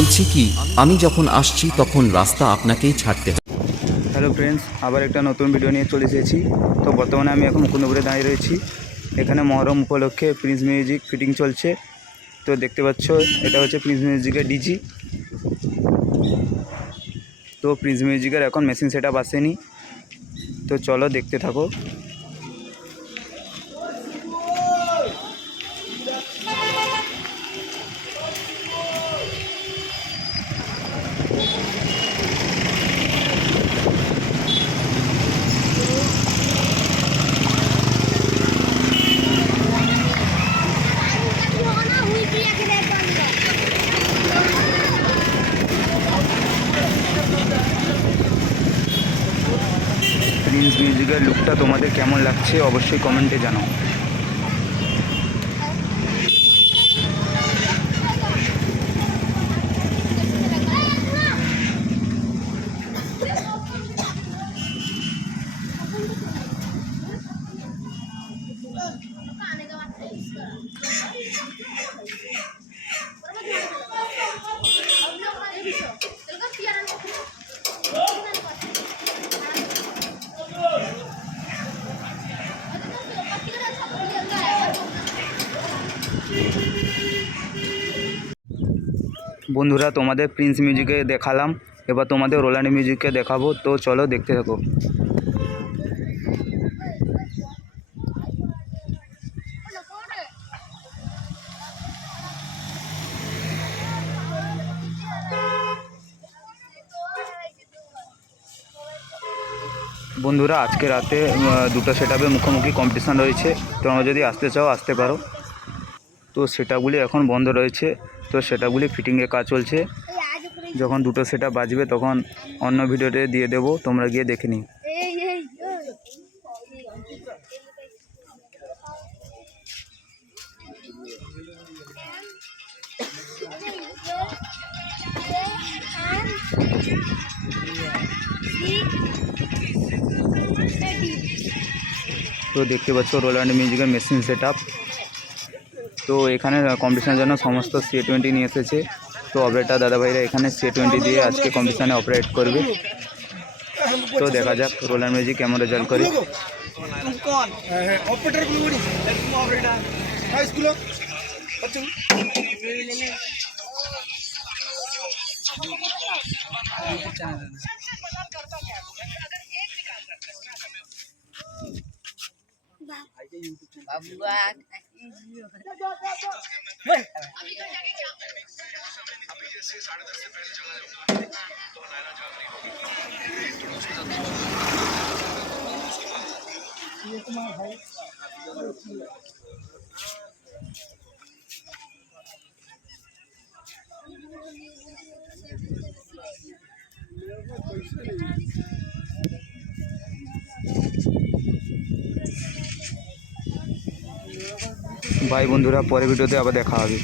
বলছি কি, আমি যখন আসছি তখন রাস্তা আপনাকেই ছাড়তে হবে। হ্যালো ফ্রেন্ডস, আবার একটা নতুন ভিডিও নিয়ে চলে এসেছি। তো বর্তমানে আমি এখন মুকুন্দপুরে দাঁড়িয়ে রয়েছি। এখানে মহরম উপলক্ষে প্রিন্স মিউজিক ফিটিং চলছে। তো দেখতে পাচ্ছ, এটা হচ্ছে প্রিন্স মিউজিকের ডিজি। তো প্রিন্স মিউজিকের এখন মেশিন সেট আপ আসেনি, তো চলো দেখতে থাকো। প্রিন্স মিউজিকের লুকটা তোমাদের কেমন লাগছে অবশ্যই কমেন্টে জানাও। বন্ধুরা, তোমাদের প্রিন্স মিউজিকে দেখালাম, এবার তোমাদের রোল্যান্ড মিউজিককে দেখাবো। তো চলো দেখতে থাকো। বন্ধুরা, আজকে রাতে দুটো সেটআপে মুখোমুখি কম্পিটিশান রয়েছে। তোমরা যদি আসতে চাও আসতে পারো। তো সেটআপগুলি এখন বন্ধ রয়েছে, তো সেটআপগুলি ফিটিংয়ের কাজ চলছে। যখন দুটো সেটআপ বাজবে তখন অন্য ভিডিওতে দিয়ে দেবো, তোমরা গিয়ে দেখে নিও। তো দেখতে পাচ্ছ রোল্যান্ড মিউজিকের মেশিন সেটআপ। তো এখানে কম্পিটিশনের জন্য সমস্ত C20 নিয়ে এসেছে। তো অপারেটর দাদাভাইরা এখানে C20 দিয়ে আজকে কম্পিটিশানে অপারেট করবে। তো দেখা যাক রোল্যান্ড মিউজিক কেমন রেজাল্ট করে। বাই বন্ধুরা, পরের ভিডিওতে আবার দেখা হবে।